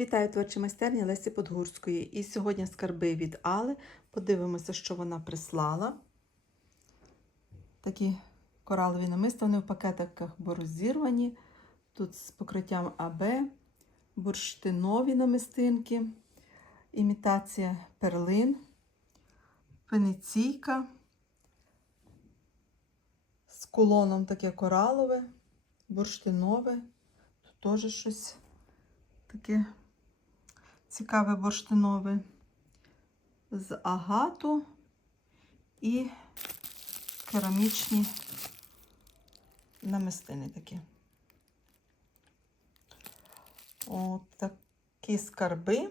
Вітаю творчі майстерні Лесі Подгурської. І сьогодні скарби від Али. Подивимося, що вона прислала. Такі коралові намиста, вони в пакетиках бо розірвані. Тут з покриттям АБ, бурштинові намистинки, імітація перлин, пениційка. З кулоном таке коралове, бурштинове. Тут теж щось таке цікаве бурштинове з агату і керамічні намистини такі. От такі скарби.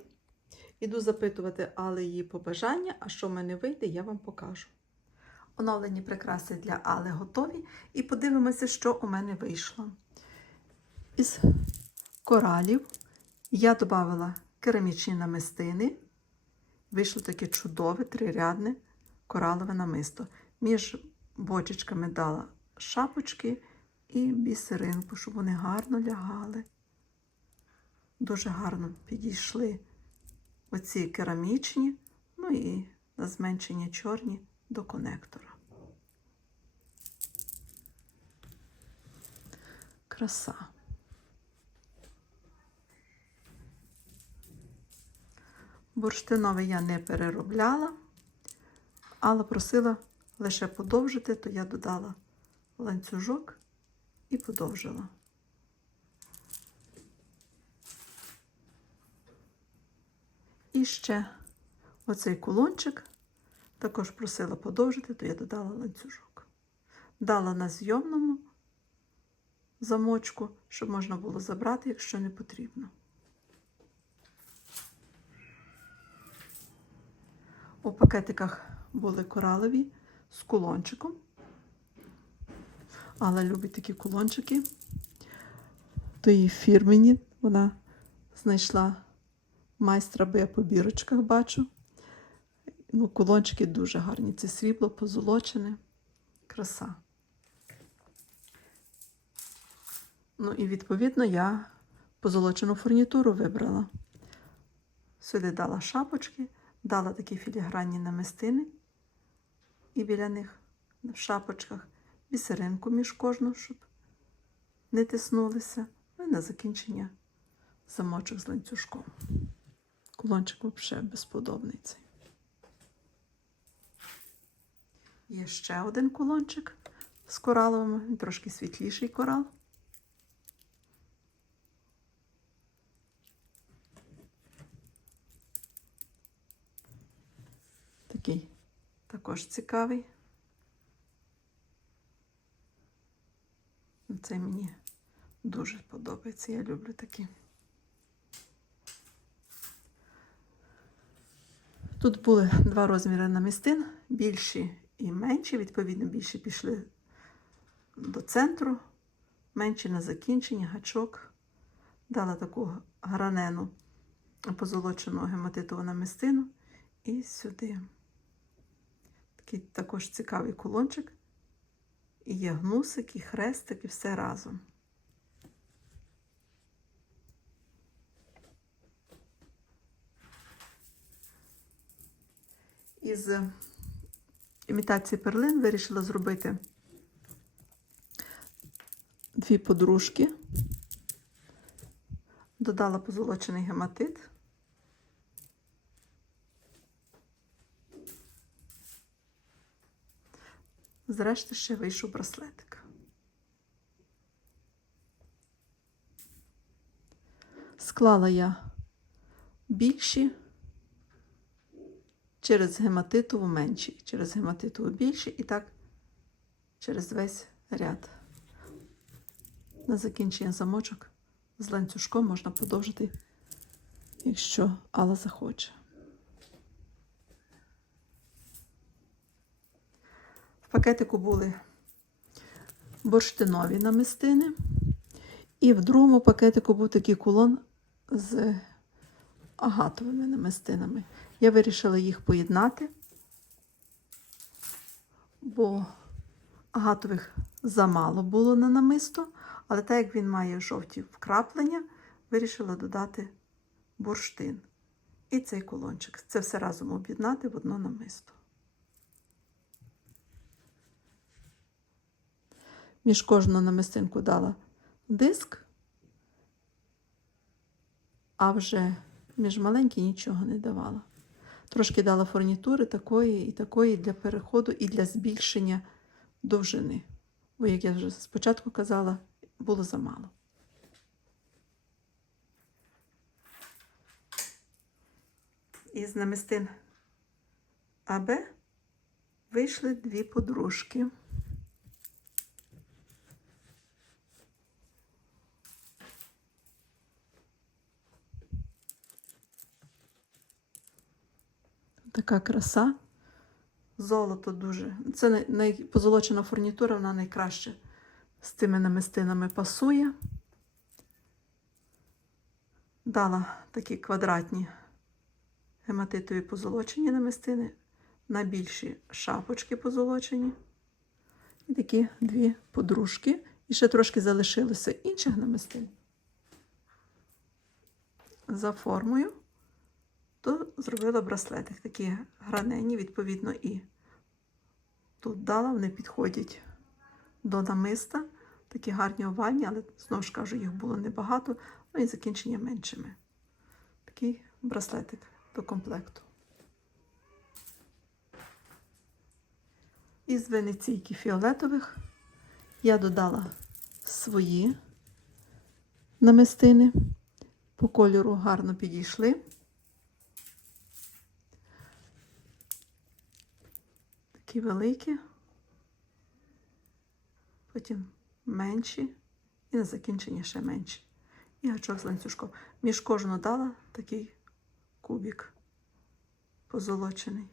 Іду запитувати, але її побажання, а що в мене вийде, я вам покажу. Оновлені прикраси для Али готові. І подивимося, що у мене вийшло. Із коралів я додала керамічні намистини. Вийшло таке чудове трирядне коралове намисто. Між бочечками дала шапочки і бісеринку, щоб вони гарно лягали. Дуже гарно підійшли оці керамічні, ну і на зменшення чорні до конектора. Краса. Бурштинове я не переробляла, але просила лише подовжити, то я додала ланцюжок і подовжила. І ще оцей кулончик також просила подовжити, то я додала ланцюжок. Дала на зйомному замочку, щоб можна було забрати, якщо не потрібно. У пакетиках були коралові з кулончиком. Алла любить такі кулончики. То її фірмені вона знайшла майстра, бо я по бірочках бачу. Ну, Кулончики дуже гарні. Це срібло позолочене. Краса. Ну і відповідно я позолочену фурнітуру вибрала. Сюди дала шапочки дала такі філігранні намистини, і біля них в шапочках бісеринку між кожну, щоб не тиснулися. Ну і на закінчення замочок з ланцюжком. Кулончик взагалі безподобний цей. Є ще один кулончик з кораловими, він трошки світліший корал. Такий також цікавий. Це мені дуже подобається. Я люблю такі. Тут були два розміри намістин, більші і менші. Відповідно, більші пішли до центру, менші на закінчення, гачок. Дала таку гранену позолочену гематитову намистину і сюди. Такий також цікавий кулончик. І є гнусик, і хрестик, і все разом. Із імітації перлин вирішила зробити дві подружки, додала позолочений гематит. Зрешти ще вийшов браслетик. Склала я більші через гематитову менші, через гематитову більші і так через весь ряд. На закінчення замочок з ланцюжком можна подовжити, якщо Алла захоче. В пакетику були бурштинові намистини. І в другому пакетику був такий кулон з агатовими намистинами. Я вирішила їх поєднати, бо агатових замало було на намисто, але так як він має жовті вкраплення, вирішила додати бурштин і цей кулончик. Це все разом об'єднати в одно намисто. Між кожну намистинку дала диск, а вже між маленькі нічого не давала. Трошки дала фурнітури такої і такої для переходу і для збільшення довжини. Бо, як я вже спочатку казала, було замало. Із намистин АБ вийшли дві подружки. Така краса. Золото дуже. Це позолочена фурнітура, вона найкраще з цими намистинами пасує. Дала такі квадратні гематитові позолочені намистини, на більші шапочки позолочені. І такі дві подружки. І ще трошки залишилося інших намистин. За формою то зробила браслетик такі гранені, відповідно, і тут дала, вони підходять до намиста. Такі гарні овальні, але знову ж кажу, їх було небагато, ну і закінчення меншими. Такий браслетик до комплекту. Із венеційки фіолетових я додала свої намистини. По кольору гарно підійшли. Такі великі, потім менші і на закінчення ще менші. І гачок з ланцюжком. Між кожну дала такий кубик позолочений.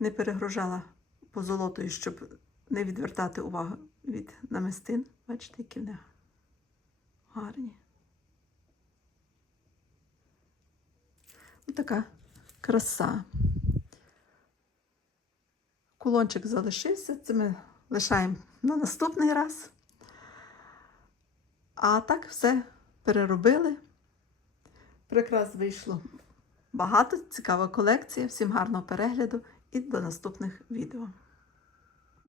Не перегружала позолотою, щоб не відвертати увагу від намистин. Бачите, які вони гарні. Ось така краса. Кулончик залишився, це ми лишаємо на наступний раз. А так все переробили. Прикрас вийшло багато, цікава колекція. Всім гарного перегляду і до наступних відео.